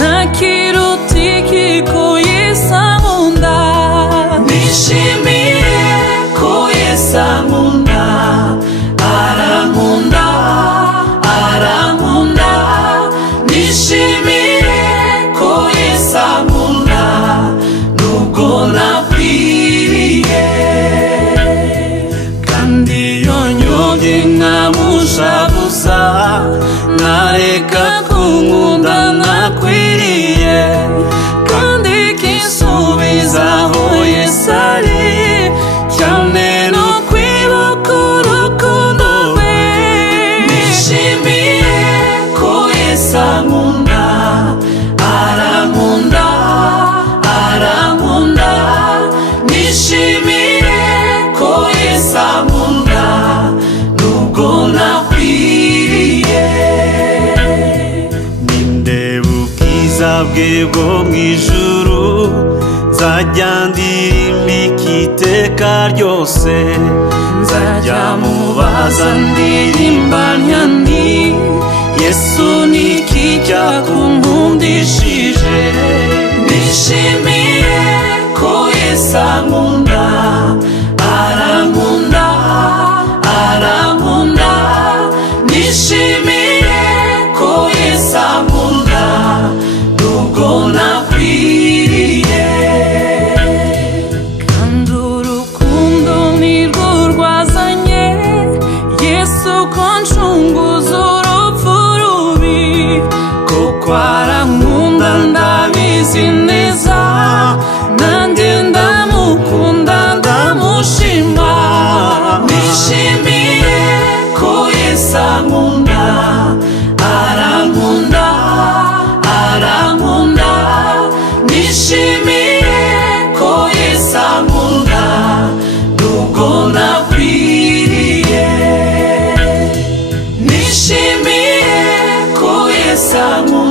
nakiruta iki ko Yesu ankunda nishimiye ko Yesu ankunda arankunda arankunda nishimiye ko Yesu ankunda nubwo nakwiriye kandi iyo nyobye nkamushavuza nareka kunkunda nakwiriye kandi kinsubiza aho Yesu ari cyane no kwibuka urukundo rwe nishimiye ko Yesu ankunda arankunda arankunda nishimiye ko Yesu ankunda nubwo nakwiriye nindeba ubwiza bwe bwo mw'ijuru nzajya ndirimba iteka ryose nzajya mubaza ndirimba nti Yesu niki cyakunkundishije nishimiye ko Yesu ankunda arankunda arankunda nishimiye ko Yesu ankunda nubwo nakwiriye kandi urukundo nirwo rwazanye Yesu ko ncunguza urupfu rubi kuko arankunda ndabizi neza nanjye ndamukunda ndamushima nishimiye ko Yesu ankunda arankunda arankunda nishimiye ko Yesu ankunda nubwo nakwiriye nishimiye ko Yesu ankunda